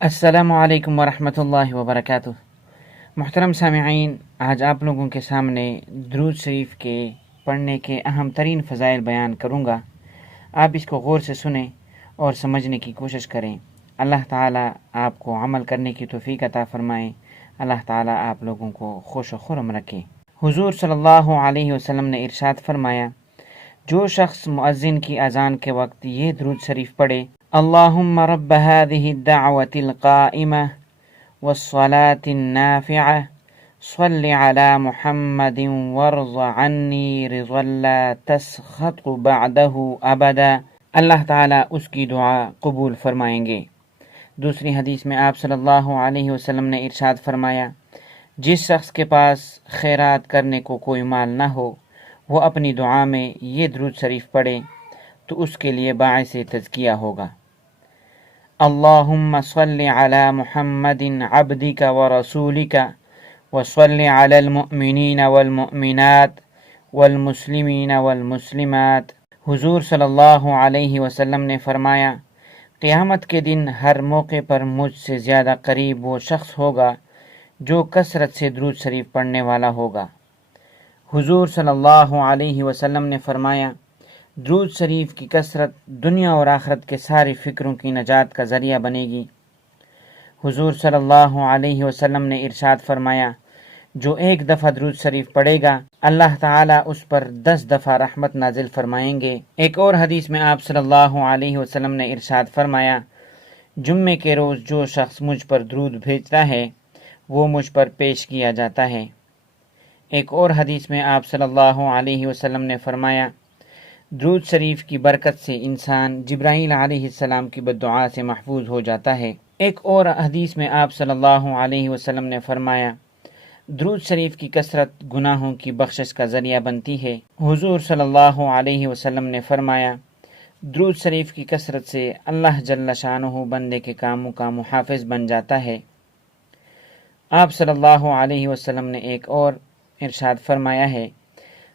السلام علیکم ورحمۃ اللہ وبرکاتہ۔ محترم سامعین، آج آپ لوگوں کے سامنے درود شریف کے پڑھنے کے اہم ترین فضائل بیان کروں گا۔ آپ اس کو غور سے سنیں اور سمجھنے کی کوشش کریں۔ اللہ تعالیٰ آپ کو عمل کرنے کی توفیق عطا فرمائے۔ اللہ تعالیٰ آپ لوگوں کو خوش و خرم رکھے۔ حضور صلی اللہ علیہ وسلم نے ارشاد فرمایا، جو شخص مؤذن کی اذان کے وقت یہ درود شریف پڑھے، اللہم رب هذه الدعوة القائمة والصلاة النافعة صل على محمد وارض عني رضا لا تسخط بعده ابدا، اللہ تعالیٰ اس کی دعا قبول فرمائیں گے۔ دوسری حدیث میں آپ صلی اللہ علیہ وسلم نے ارشاد فرمایا، جس شخص کے پاس خیرات کرنے کو کوئی مال نہ ہو، وہ اپنی دعا میں یہ درود شریف پڑھے تو اس کے لیے باعث تزکیہ ہوگا۔ اللہم صل علی محمد عبدک ورسولک وصل علی المؤمنین والمؤمنات والمسلمین والمسلمات۔ حضور صلی اللہ علیہ وسلم نے فرمایا، قیامت کے دن ہر موقع پر مجھ سے زیادہ قریب وہ شخص ہوگا جو کثرت سے درود شریف پڑھنے والا ہوگا۔ حضور صلی اللہ علیہ وسلم نے فرمایا، درود شریف کی کثرت دنیا اور آخرت کے ساری فکروں کی نجات کا ذریعہ بنے گی۔ حضور صلی اللہ علیہ وسلم نے ارشاد فرمایا، جو ایک دفعہ درود شریف پڑھے گا، اللہ تعالیٰ اس پر 10 دفعہ رحمت نازل فرمائیں گے۔ ایک اور حدیث میں آپ صلی اللہ علیہ وسلم نے ارشاد فرمایا، جمعے کے روز جو شخص مجھ پر درود بھیجتا ہے وہ مجھ پر پیش کیا جاتا ہے۔ ایک اور حدیث میں آپ صلی اللہ علیہ وسلم نے فرمایا، درود شریف کی برکت سے انسان جبرائیل علیہ السلام کی بددعا سے محفوظ ہو جاتا ہے۔ ایک اور حدیث میں آپ صلی اللہ علیہ وسلم نے فرمایا، درود شریف کی کثرت گناہوں کی بخشش کا ذریعہ بنتی ہے۔ حضور صلی اللہ علیہ وسلم نے فرمایا، درود شریف کی کثرت سے اللہ جل شانہ بندے کے کاموں کا محافظ بن جاتا ہے۔ آپ صلی اللہ علیہ وسلم نے ایک اور ارشاد فرمایا ہے،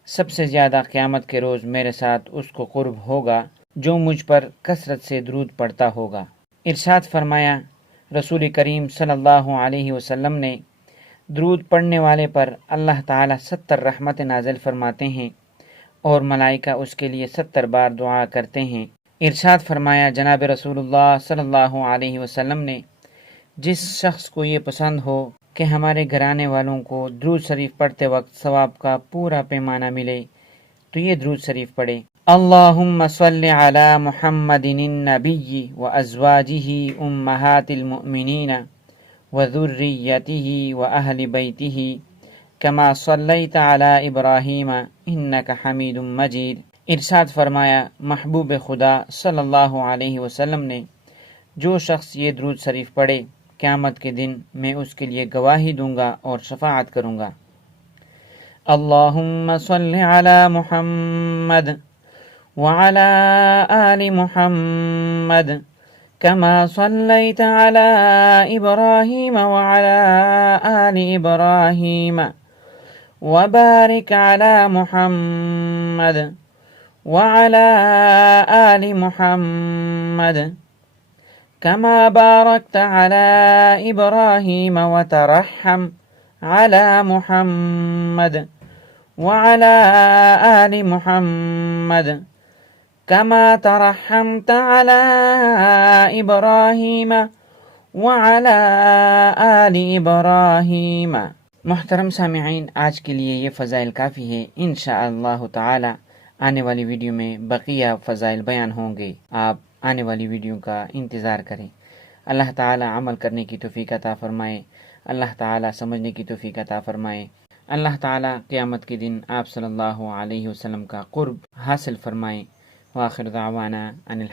سب سے زیادہ قیامت کے روز میرے ساتھ اس کو قرب ہوگا جو مجھ پر کثرت سے درود پڑھتا ہوگا۔ ارشاد فرمایا، رسول کریم صلی اللہ علیہ وسلم نے، درود پڑھنے والے پر اللہ تعالیٰ 70 رحمت نازل فرماتے ہیں اور ملائکہ اس کے لیے 70 بار دعا کرتے ہیں۔ ارشاد فرمایا جناب رسول اللہ صلی اللہ علیہ وسلم نے، جس شخص کو یہ پسند ہو کہ ہمارے گھرانے والوں کو درود شریف پڑھتے وقت ثواب کا پورا پیمانہ ملے تو یہ درود شریف پڑھے، اللہم صل علی محمد النبی وازواجہ امہات المؤمنین وذریتہ واہل بیتہ کما صلیت علی ابراہیم انک حمید مجید۔ ارشاد فرمایا، محبوب خدا صلی اللہ علیہ وسلم نے، جو شخص یہ درود شریف پڑھے، قیامت کے دن میں اس کے لیے گواہی دوں گا اور شفاعت کروں گا۔ اللہم صل علی محمد وعلی آل محمد کما صلیت علی ابراہیم وعلی آل ابراہیم وبارک علی محمد وعلی آل محمد كما باركت على إبراهيم وترحم على محمد وعلى آل محمد كما ترحمت على إبراهيم وعلى آل إبراهيم۔ محترم سامعین، آج کے لیے یہ فضائل کافی ہے۔ انشاءاللہ تعالی آنے والی ویڈیو میں بقیہ فضائل بیان ہوں گے۔ آپ آنے والی ویڈیو کا انتظار کریں۔ اللہ تعالی عمل کرنے کی توفیق عطا فرمائے۔ اللہ تعالی سمجھنے کی توفیق عطا فرمائے۔ اللہ تعالی قیامت کے دن آپ صلی اللہ علیہ وسلم کا قرب حاصل فرمائے۔ وآخر دعوانا ان